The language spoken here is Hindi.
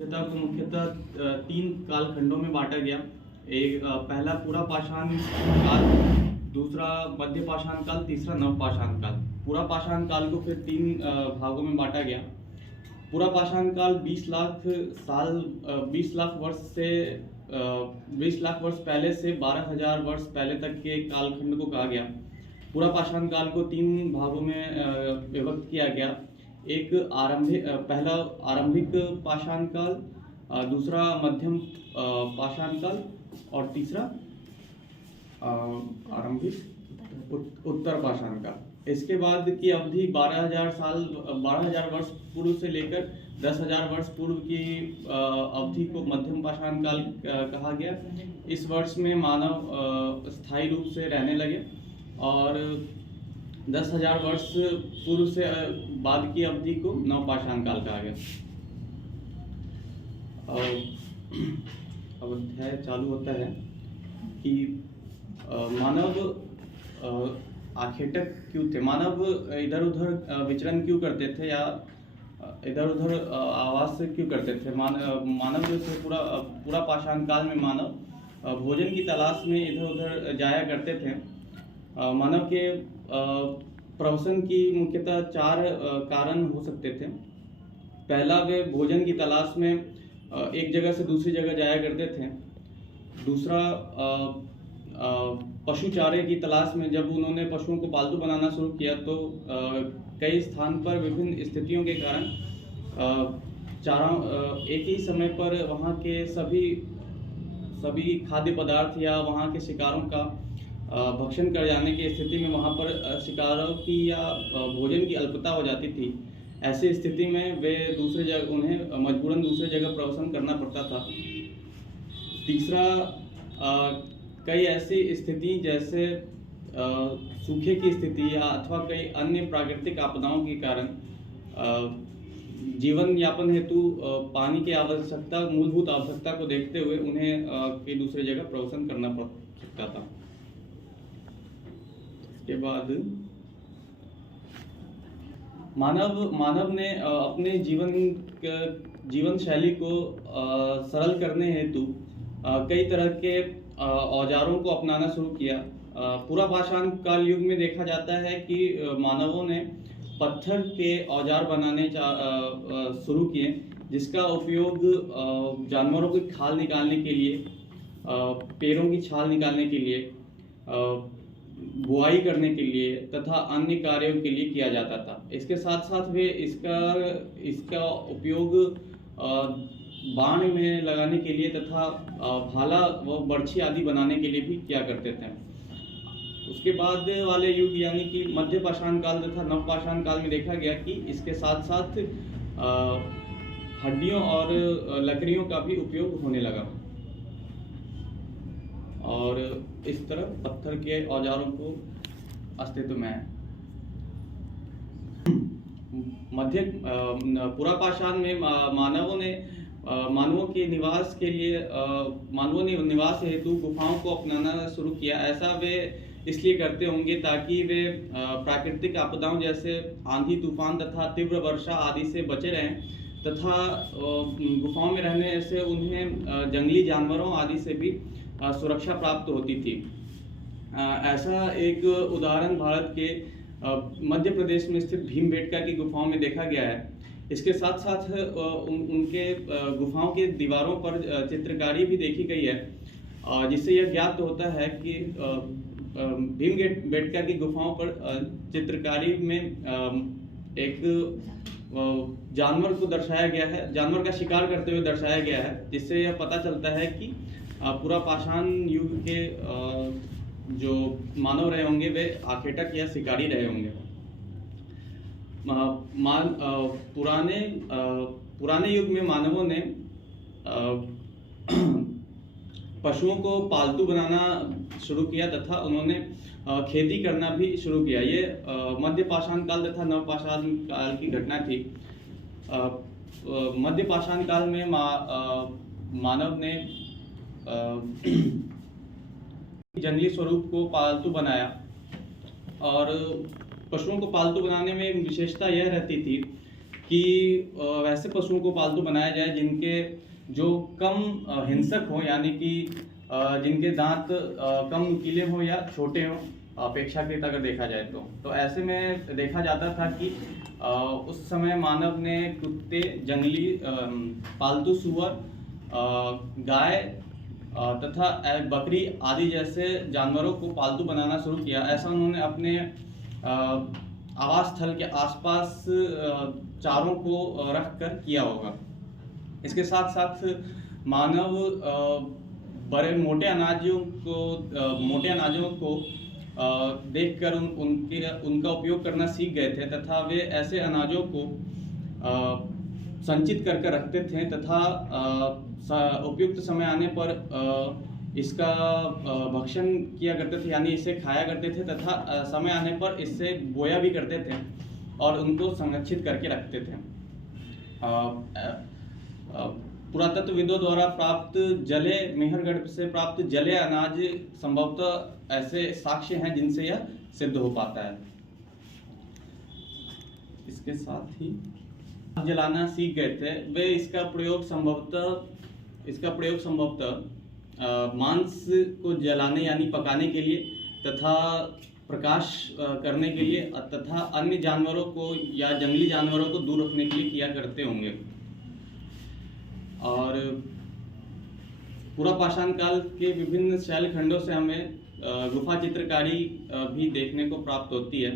सभ्यता को मुख्यतः तीन कालखंडों में बांटा गया। एक पहला पूरा पाषाण काल, दूसरा मध्य पाषाण काल, तीसरा नव पाषाण काल। पूरा पाषाण काल को फिर तीन भागों में बांटा गया। पूरा पाषाण काल 20 लाख साल 20 लाख वर्ष से 20 लाख वर्ष पहले से 12,000 वर्ष पहले तक के कालखंड को कहा गया। पूरा पाषाण काल को तीन भागों में विभक्त किया गया। एक पहला आरंभिक पाषाण काल, दूसरा मध्यम पाषाण काल और तीसरा आरंभिक उत्तर पाषाण काल। इसके बाद की अवधि 12,000 वर्ष पूर्व से लेकर 10,000 वर्ष पूर्व की अवधि को मध्यम पाषाण काल कहा गया। इस वर्ष में मानव स्थायी रूप से रहने लगे और 10,000 वर्ष पूर्व से बाद की अवधि को नव पाषाण काल कहा गया। अब अध्याय चालू होता है कि मानव आखेटक क्यों थे। मानव इधर उधर विचरण क्यों करते थे या इधर उधर आवास क्यों करते थे। मानव जो थे पूरा पाषाण काल में मानव भोजन की तलाश में इधर उधर जाया करते थे। मानव के प्रवसन की मुख्यतः चार कारण हो सकते थे। पहला, वे भोजन की तलाश में एक जगह से दूसरी जगह जाया करते थे। दूसरा, पशु चारे की तलाश में जब उन्होंने पशुओं को पालतू बनाना शुरू किया तो कई स्थान पर विभिन्न स्थितियों के कारण एक ही समय पर वहाँ के सभी खाद्य पदार्थ या वहाँ के शिकारों का भक्षण कर जाने की स्थिति में वहाँ पर शिकारों की या भोजन की अल्पता हो जाती थी। ऐसी स्थिति में वे उन्हें मजबूरन दूसरे जगह प्रवसन करना पड़ता था। तीसरा, कई ऐसी स्थिति जैसे सूखे की स्थिति या अथवा कई अन्य प्राकृतिक आपदाओं के कारण जीवन यापन हेतु पानी की मूलभूत आवश्यकता को देखते हुए उन्हें कई दूसरे जगह प्रवसन करना पड़ सकता था। के बाद मानव ने अपने जीवन शैली को सरल करने हेतु कई तरह के औजारों को अपनाना शुरू किया। पूरा पाषाण काल युग में देखा जाता है कि मानवों ने पत्थर के औजार बनाने शुरू किए, जिसका उपयोग जानवरों की खाल निकालने के लिए, पैरों की छाल निकालने के लिए, बुआई करने के लिए तथा अन्य कार्यों के लिए किया जाता था। इसके साथ साथ वे इसका उपयोग बाण में लगाने के लिए तथा भाला व बर्छी आदि बनाने के लिए भी किया करते थे। उसके बाद वाले युग यानी कि मध्य पाषाण काल तथा नव पाषाण काल में देखा गया कि इसके साथ साथ हड्डियों और लकड़ियों का भी उपयोग होने लगा और इस तरह पत्थर के औजारों को अस्तित्व में है। पूरा पाषाण में मानवों के निवास के लिए मानवों ने निवास हेतु गुफाओं को अपनाना शुरू किया। ऐसा वे इसलिए करते होंगे ताकि वे प्राकृतिक आपदाओं जैसे आंधी तूफान तथा तीव्र वर्षा आदि से बचे रहें तथा गुफाओं में रहने से उन्हें जंगली जानवरों आदि से भी सुरक्षा प्राप्त होती थी। ऐसा एक उदाहरण भारत के मध्य प्रदेश में स्थित भीमबेटका की गुफाओं में देखा गया है। इसके साथ साथ उनके गुफाओं के दीवारों पर चित्रकारी भी देखी गई है, जिससे यह ज्ञात होता है कि भीमबेटका की गुफाओं पर चित्रकारी में एक जानवर को दर्शाया गया है, जानवर का शिकार करते हुए दर्शाया गया है, जिससे यह पता चलता है कि पूरा पाषाण युग के जो मानव रहे होंगे वे आखेटक या शिकारी रहे होंगे। पुराने युग में मानवों ने पशुओं को पालतू बनाना शुरू किया तथा उन्होंने खेती करना भी शुरू किया। ये मध्य पाषाण काल तथा नव पाषाण काल की घटना थी। मध्य पाषाण काल में मानव ने जंगली स्वरूप को पालतू बनाया और पशुओं को पालतू बनाने में विशेषता यह रहती थी कि वैसे पशुओं को पालतू बनाया जाए जिनके जो कम हिंसक हों, यानी कि जिनके दांत कम नुकीले हों या छोटे हों अपेक्षाकृत अगर देखा जाए तो ऐसे में देखा जाता था कि उस समय मानव ने कुत्ते, जंगली पालतू सुअर, गाय तथा बकरी आदि जैसे जानवरों को पालतू बनाना शुरू किया। ऐसा उन्होंने अपने आवास स्थल के आसपास चारों को रखकर किया होगा। इसके साथ साथ मानव बड़े मोटे अनाजों को देखकर उनका उपयोग करना सीख गए थे तथा वे ऐसे अनाजों को संचित करके रखते थे तथा उपयुक्त समय आने पर इसका भक्षण किया करते थे, यानी इसे खाया करते थे तथा समय आने पर इससे बोया भी करते थे और उनको संरक्षित करके रखते थे। पुरातत्वविदों द्वारा प्राप्त मेहरगढ़ से प्राप्त जले अनाज संभवतः ऐसे साक्ष्य हैं जिनसे यह सिद्ध हो पाता है। इसके साथ ही जलाना सीख गए थे वे। इसका प्रयोग संभवतः मांस को जलाने यानी पकाने के लिए तथा प्रकाश करने के लिए तथा अन्य जानवरों को या जंगली जानवरों को दूर रखने के लिए किया करते होंगे। और पूरा पाषाण काल के विभिन्न शैलखंडों से हमें गुफा चित्रकारी भी देखने को प्राप्त होती है।